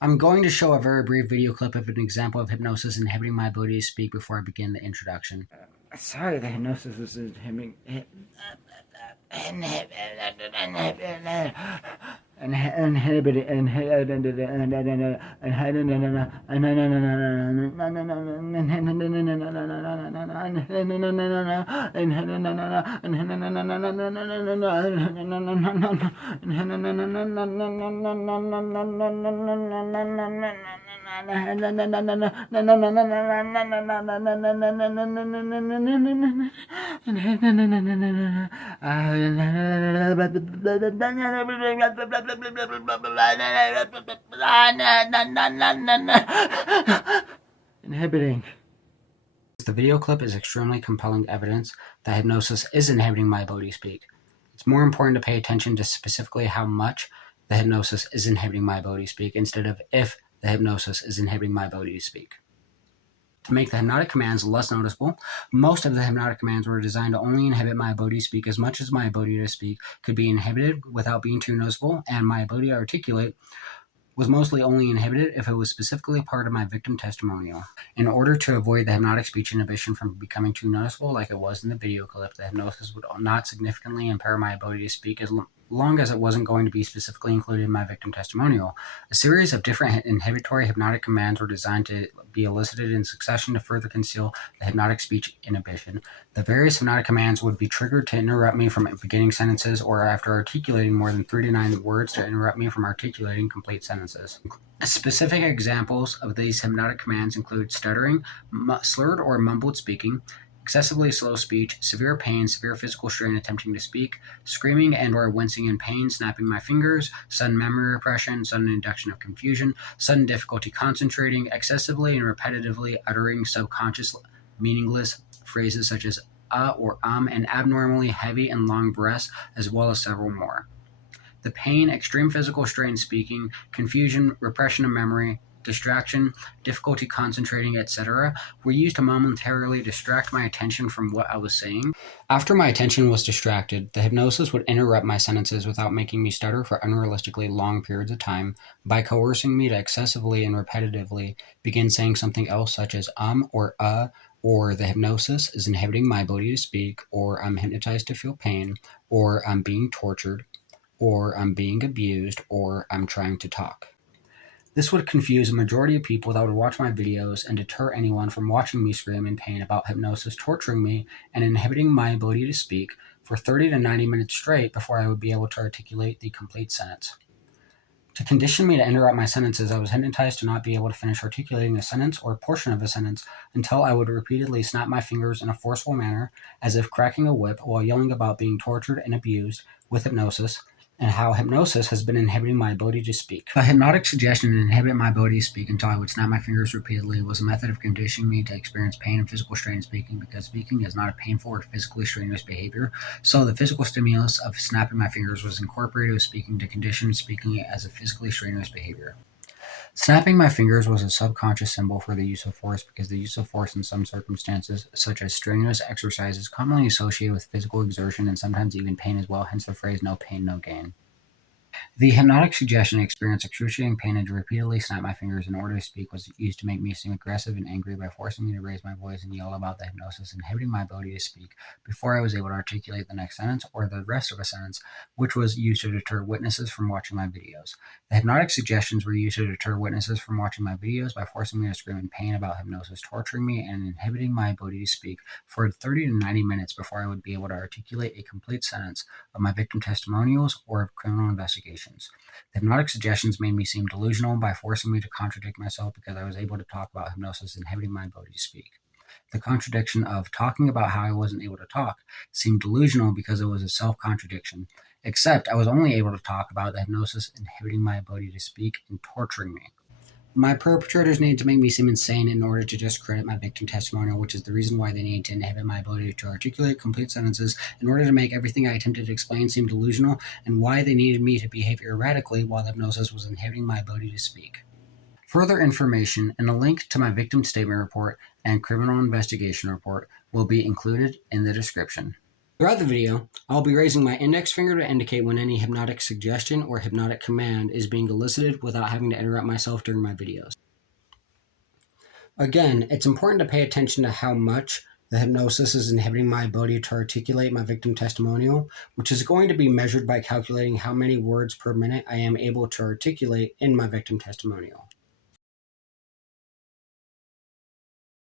I'm going to show a very brief video clip of an example of hypnosis inhibiting my ability to speak before I begin the introduction. Sorry, the hypnosis was inhibiting. Inhibiting. The video clip is extremely compelling evidence that hypnosis is inhibiting my ability to speak. It's more important to pay attention to specifically how much the hypnosis is inhibiting my ability to speak instead of if the hypnosis is inhibiting my ability to speak. To make the hypnotic commands less noticeable, most of the hypnotic commands were designed to only inhibit my ability to speak as much as my ability to speak could be inhibited without being too noticeable, and my ability to articulate was mostly only inhibited if it was specifically part of my victim testimonial. In order to avoid the hypnotic speech inhibition from becoming too noticeable like it was in the video clip, the hypnosis would not significantly impair my ability to speak as long as it wasn't going to be specifically included in my victim testimonial. A series of different inhibitory hypnotic commands were designed to be elicited in succession to further conceal the hypnotic speech inhibition. The various hypnotic commands would be triggered to interrupt me from beginning sentences, or after articulating more than 3 to 9 words to interrupt me from articulating complete sentences. Specific examples of these hypnotic commands include stuttering, slurred or mumbled speaking, excessively slow speech, severe pain, severe physical strain attempting to speak, screaming and or wincing in pain, snapping my fingers, sudden memory repression, sudden induction of confusion, sudden difficulty concentrating, excessively and repetitively uttering subconscious meaningless phrases such as or and abnormally heavy and long breaths, as well as several more. The pain, extreme physical strain speaking, confusion, repression of memory, distraction, difficulty concentrating, etc., were used to momentarily distract my attention from what I was saying. After my attention was distracted, the hypnosis would interrupt my sentences without making me stutter for unrealistically long periods of time by coercing me to excessively and repetitively begin saying something else such as or the hypnosis is inhibiting my ability to speak, or I'm hypnotized to feel pain, or I'm being tortured, or I'm being abused, or I'm trying to talk. This would confuse a majority of people that would watch my videos and deter anyone from watching me scream in pain about hypnosis torturing me and inhibiting my ability to speak for 30 to 90 minutes straight before I would be able to articulate the complete sentence. To condition me to interrupt my sentences, I was hypnotized to not be able to finish articulating a sentence or a portion of a sentence until I would repeatedly snap my fingers in a forceful manner, as if cracking a whip, while yelling about being tortured and abused with hypnosis, and how hypnosis has been inhibiting my ability to speak. A hypnotic suggestion to inhibit my ability to speak until I would snap my fingers repeatedly was a method of conditioning me to experience pain and physical strain in speaking, because speaking is not a painful or physically strenuous behavior, so the physical stimulus of snapping my fingers was incorporated with speaking to condition speaking as a physically strenuous behavior. Snapping my fingers was a subconscious symbol for the use of force, because the use of force in some circumstances, such as strenuous exercise, is commonly associated with physical exertion and sometimes even pain as well, hence the phrase no pain, no gain. The hypnotic suggestion to experience excruciating pain and to repeatedly snap my fingers in order to speak was used to make me seem aggressive and angry by forcing me to raise my voice and yell about the hypnosis inhibiting my ability to speak before I was able to articulate the next sentence or the rest of a sentence, which was used to deter witnesses from watching my videos. The hypnotic suggestions were used to deter witnesses from watching my videos by forcing me to scream in pain about hypnosis torturing me and inhibiting my ability to speak for 30 to 90 minutes before I would be able to articulate a complete sentence of my victim testimonials or of criminal investigations. The hypnotic suggestions made me seem delusional by forcing me to contradict myself because I was able to talk about hypnosis inhibiting my ability to speak. The contradiction of talking about how I wasn't able to talk seemed delusional because it was a self-contradiction, except I was only able to talk about the hypnosis inhibiting my ability to speak and torturing me. My perpetrators needed to make me seem insane in order to discredit my victim testimonial, which is the reason why they needed to inhibit my ability to articulate complete sentences in order to make everything I attempted to explain seem delusional, and why they needed me to behave erratically while the hypnosis was inhibiting my ability to speak. Further information and a link to my victim statement report and criminal investigation report will be included in the description. Throughout the video, I'll be raising my index finger to indicate when any hypnotic suggestion or hypnotic command is being elicited without having to interrupt myself during my videos. Again, it's important to pay attention to how much the hypnosis is inhibiting my ability to articulate my victim testimonial, which is going to be measured by calculating how many words per minute I am able to articulate in my victim testimonial.